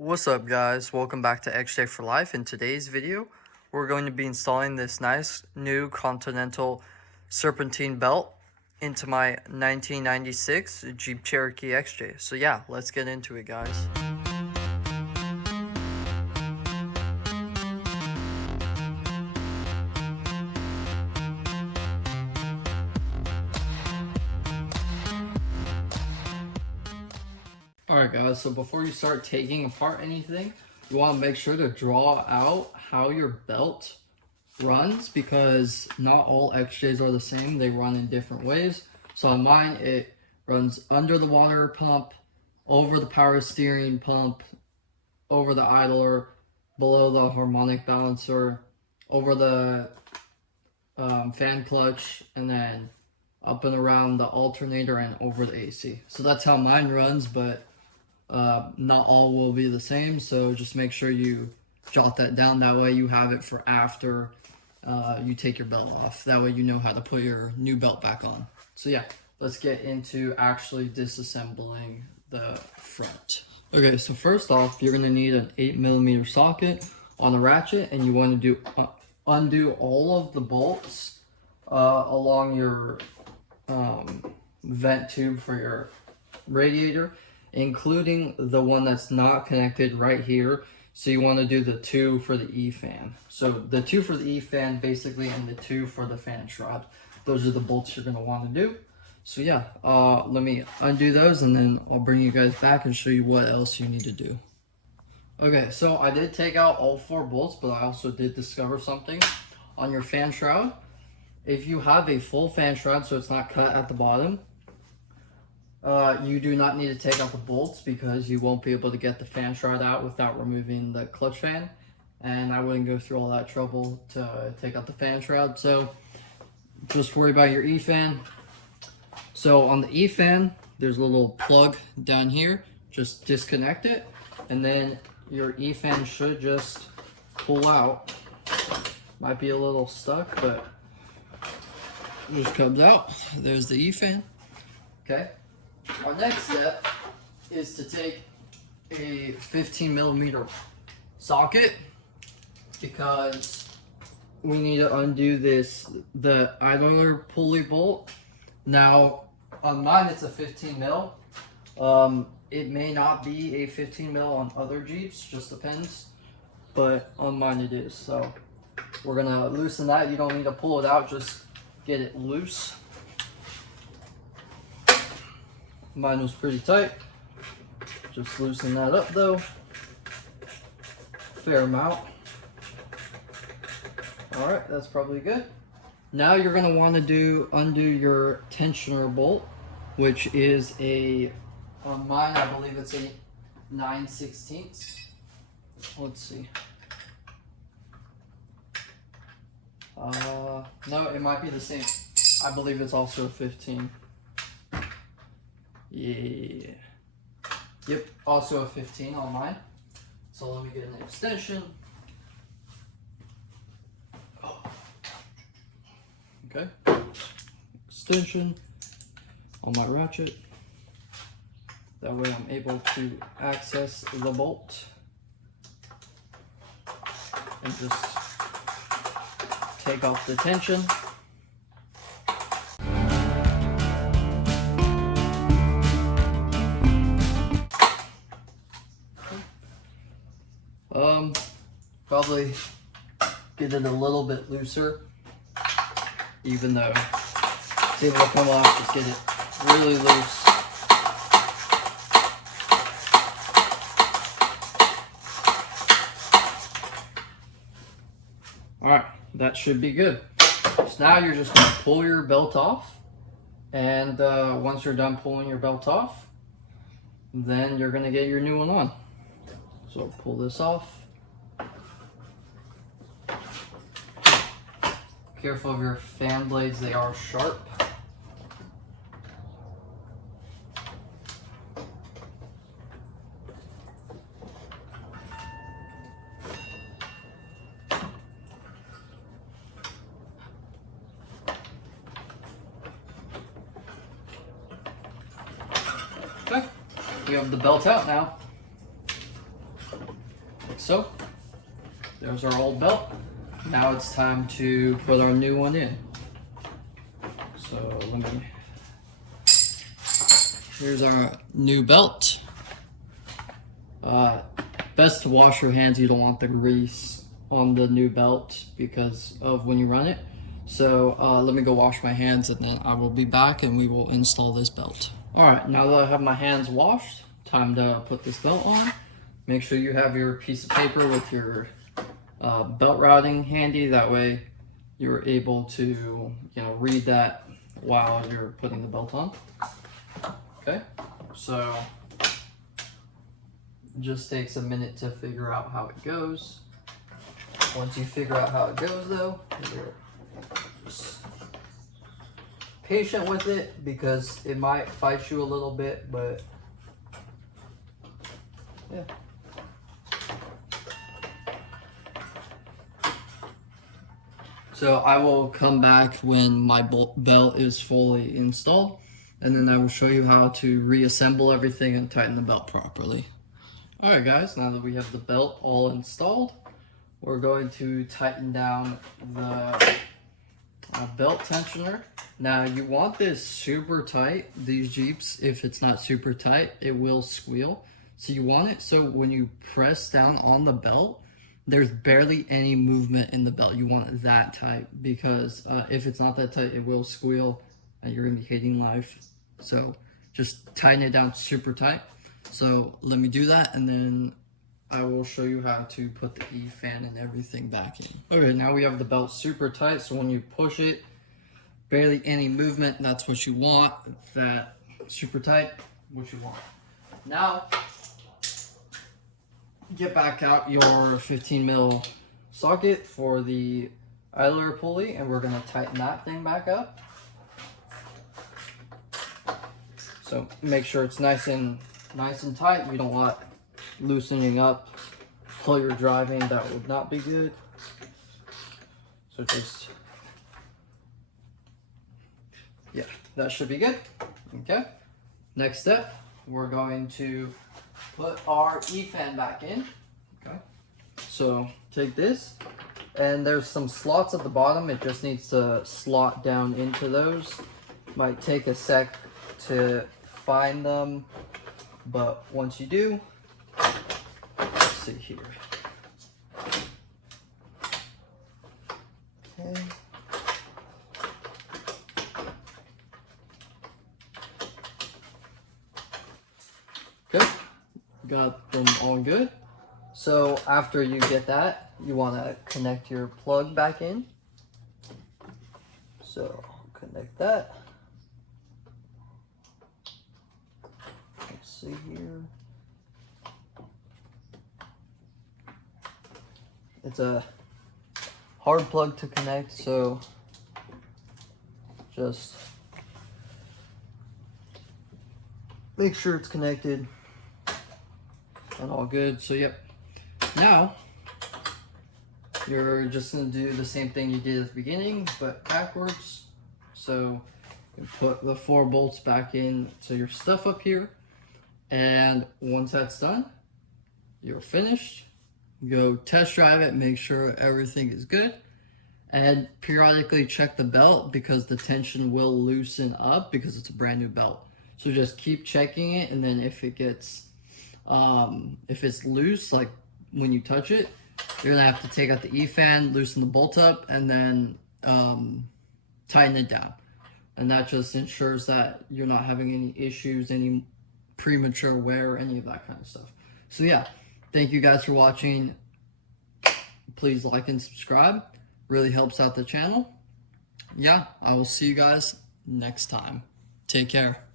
What's up guys, welcome back to XJ for Life. In today's video, we're going to be installing this nice new Continental Serpentine belt into my 1996 Jeep Cherokee XJ. So yeah, let's get into it guys. Alright guys, so before you start taking apart anything, you want to make sure to draw out how your belt runs, because not all XJs are the same. They run in different ways. So on mine, it runs under the water pump, over the power steering pump, over the idler, below the harmonic balancer, over the fan clutch, and then up and around the alternator and over the AC. So that's how mine runs, but not all will be the same, so just make sure you jot that down. That way you have it for after you take your belt off. That way you know how to put your new belt back on. So yeah, let's get into actually disassembling the front. Okay, so first off, you're going to need an 8mm socket on the ratchet, and you want to undo all of the bolts along your vent tube for your radiator, including the one that's not connected right here. So you want to do the 2 for the E-fan. So the 2 for the E-fan basically, and the 2 for the fan shroud. Those are the bolts you're going to want to do. So yeah, let me undo those, and then I'll bring you guys back and show you what else you need to do. Okay, so I did take out all 4 bolts, but I also did discover something on your fan shroud. If you have a full fan shroud, so it's not cut at the bottom, you do not need to take out the bolts, because you won't be able to get the fan shroud out without removing the clutch fan, and I wouldn't go through all that trouble to take out the fan shroud. So just worry about your E-fan. So on the E-fan, there's a little plug down here. Just disconnect it, and then your E-fan should just pull out. Might be a little stuck, but it just comes out. There's the E-fan. Okay. Our next step is to take a 15mm socket, because we need to undo the idler pulley bolt. Now on mine it's a 15mm. It may not be a 15mm on other Jeeps, just depends, but on mine it is. So we're gonna loosen that. You don't need to pull it out, just get it loose. Mine was pretty tight. Just loosen that up though. Fair amount. Alright, that's probably good. Now you're going to want to undo your tensioner bolt, which is on mine I believe it's a 9/16. Let's see. No, it might be the same. I believe it's also a 15. Yeah. Yep, also a 15 on mine. So let me get an extension. Oh. Okay. Extension on my ratchet. That way I'm able to access the bolt and just take off the tension. Probably get it a little bit looser, even though it's able to come off. Just get it really loose. Alright, that should be good. So now you're just going to pull your belt off, and once you're done pulling your belt off, then you're going to get your new one on. So pull this off. Careful of your fan blades, they are sharp. Okay, we have the belt out now. like so. There's our old belt. Now it's time to put our new one in. So here's our new belt. Best to wash your hands. You don't want the grease on the new belt because of when you run it. So let me go wash my hands and then I will be back and we will install this belt. All right, now that I have my hands washed, time to put this belt on. Make sure you have your piece of paper with your belt routing handy. That way you're able to, read that while you're putting the belt on. Okay, so it just takes a minute to figure out how it goes. Once you figure out how it goes though, you're just patient with it because it might fight you a little bit, but yeah. So I will come back when my belt is fully installed, and then I will show you how to reassemble everything and tighten the belt properly. All right guys, now that we have the belt all installed, we're going to tighten down the belt tensioner. Now you want this super tight. These Jeeps, if it's not super tight, it will squeal. So you want it so when you press down on the belt, there's barely any movement in the belt. You want it that tight because if it's not that tight, it will squeal and you're indicating life. So just tighten it down super tight. So let me do that and then I will show you how to put the E-fan and everything back in. Okay, now we have the belt super tight. So when you push it, barely any movement. That's what you want. That super tight, what you want. Now, get back out your 15 mil socket for the idler pulley and we're gonna tighten that thing back up. So make sure it's nice and tight. You don't want loosening up while you're driving. That would not be good. So just, yeah, that should be good. Okay. Next step, we're going to put our E-fan back in. Okay. So take this, and there's some slots at the bottom. It just needs to slot down into those. Might take a sec to find them, but once you do, let's see here. Okay. Okay, got them all good. So after you get that, you want to connect your plug back in. So connect that. Let's see here. It's a hard plug to connect, so just make sure it's connected and all good. So yep, now you're just gonna do the same thing you did at the beginning but backwards. So you put the 4 bolts back in to your stuff up here, and once that's done, you're finished. Go test drive it, make sure everything is good, and periodically check the belt because the tension will loosen up because it's a brand new belt. So just keep checking it, and then if it gets if it's loose, like when you touch it, you're gonna have to take out the E-fan, loosen the bolt up, and then tighten it down. And that just ensures that you're not having any issues, any premature wear, or any of that kind of stuff. So yeah, thank you guys for watching. Please like and subscribe. Really helps out the channel. Yeah, I will see you guys next time. Take care.